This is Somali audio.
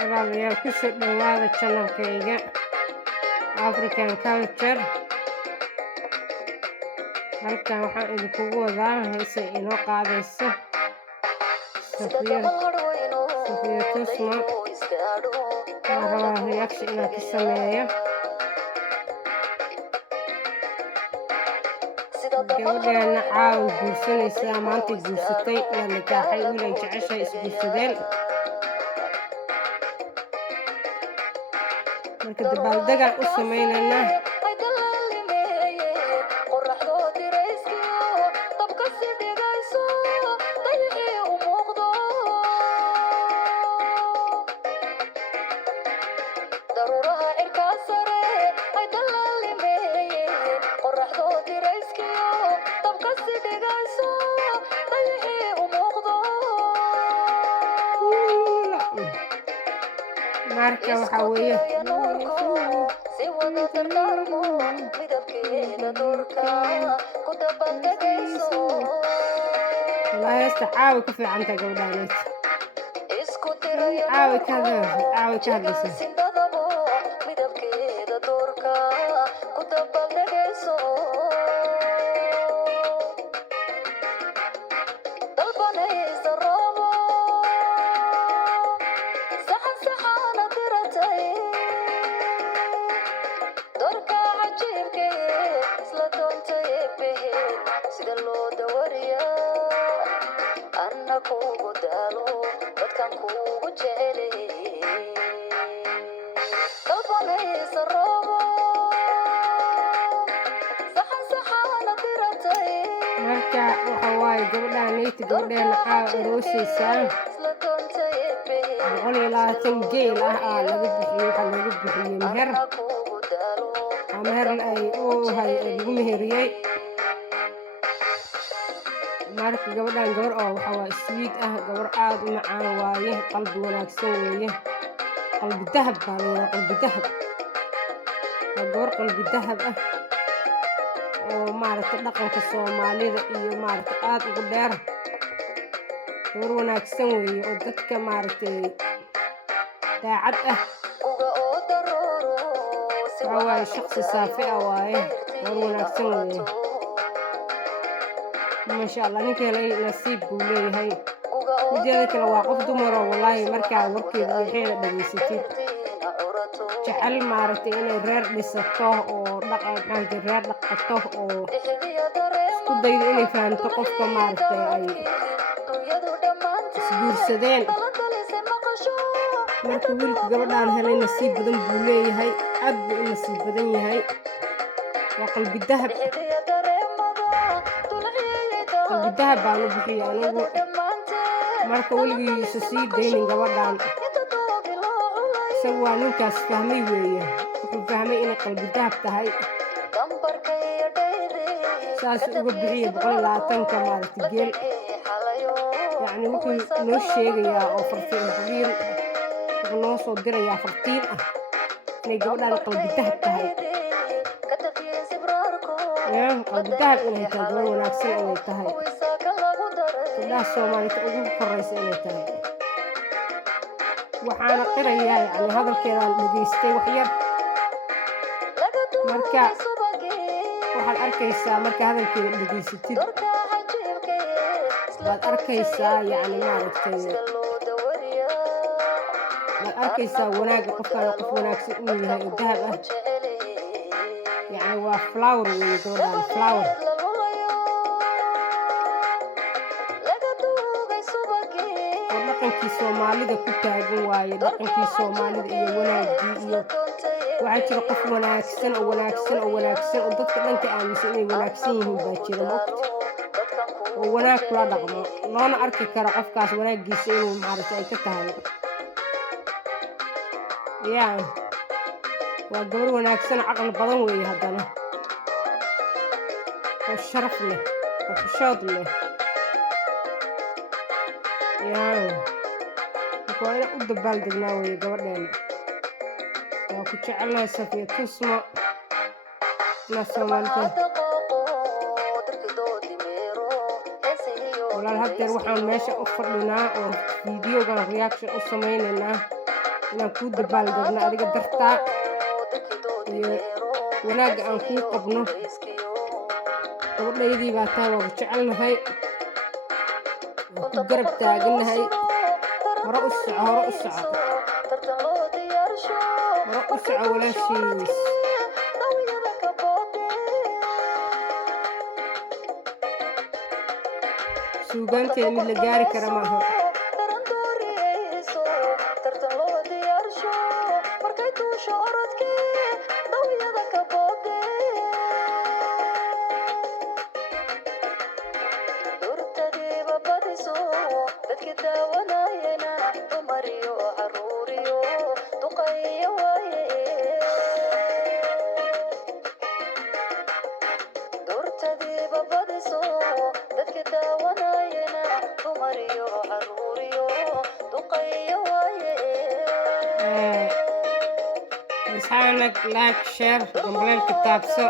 walaalayaal ku soo dhawaada channelkayga African Culture. halkan waxaan idinkugu wadaa heesay inoo qaadayso Safiyo tusmo. waxaan rabaa reaction inaan ka sameeyo gabadheena caawa guursanaysaa, maanta guursatay, la nikaaxay, wiil ay jeceshahay isguursadeen. marka dabaaldegaan u samaynaynaa. marka waxaa weeye والله caawi ku fiicanta gabadhaanayt caawi ka hadlaysa kuugu daalo dadkaan kuugu jecelahay dalbanaysa roobo saxana diratay. marka waxa waaye gabadhaanayta gabadheena caawa aroosaysaa 120 geel ah laga bixiyey. waxaa laga bixiyey meher ay lagu meheriyey. marka gabadhan gabar oo waxa waa sweet ah, gabar aad u macaan waaye, qalbi wanaagsan weeye, qalbi dahab baa leedahay, qalbi dahab waa gabar qalbi dahab ah oo maaragtay dhaqanka Soomaalida iyo maaragtay aad ugu dheer. gabar wanaagsan weeye oo dadka maaragtay daacad ah. waa shaqsi saafi ah waaye, gabar wanaagsan weeye ما شاء الله. ninka helay nasiib buu leeyahay. mideeda kale waa qof dumar oo wallaahi markaa warkeeda waxayna dhageysatid jecel maaragtay inay reer dhisato oo reer dhaqato oo isku daydo inay fahamto qofka maaragtay ay isguursadeen. marka wiilka gabadhaan helay nasiib badan buu leeyahay, aad buu u nasiib badan yahay, waa qalbi dahab. qalbi dahab baan u bixiyey anigu. marka weligiisa sii daynin gabadhaan, isagu waa ninkaas fahmay weeye, wuxuu fahmay inay qalbi dahab tahay, saas uga bixiyey 120 maaragtay geel. yacni wuxuu noo sheegayaa oo fartiin wuxuu noo soo dirayaa fartiin ah inay gabadhaan qalbi dahab tahay, qalbi dahab inay tahay, gabar wanaagsan inay tahay, gabdhaha Soomaalida ugu koraysa inay tahay. waxaana qirayaa yacni hadalkeedaan dhageystay wax yar. marka waxaad arkaysaa marka hadalkeeda dhageysatid waad arkaysaa yacni maaragtay waad arkaysaa wanaagga qofkaan qof wanaagsan inuu yahay oo dahab ah. yacni waa flower weeye gabadhaan, flower. oo dhaqankii Soomaalida ku taagan waaye, dhaqankii Soomaalida iyo wanaaggii iyo waxaa jira qof wanaagsan oo dadka dhanka aaminsan inay wanaagsan yihiin baa jira moogta, oo wanaag kula dhaqmo, loona arki kara qofkaas wanaaggiisa inuu maaragtay ay ka tahay. yaa waa gabar wanaagsan oo caqli badan weeye, haddana oo sharaf leh oo xishood leh. yaa marka waa inaan u dabaaldegnaa weeye gabadheena. waa ku jecelahay Safiyo tusmo na Soomaalida. walaal haddeer waxaan meesha u fadhinaa oo fiidiyogan reaction u samaynaynaa inaan kuu dabaaldegno adiga dartaa iyo wanaagga aan kuu qabno gabadhaydii baa tahay waa ku jecelnahay waa ku garab taagannahay hore u soco hore u soco hore u soco walaashiis suugaanteeda mid la gaari kara maaha isxaanak laag sheer gambaleel kitaabso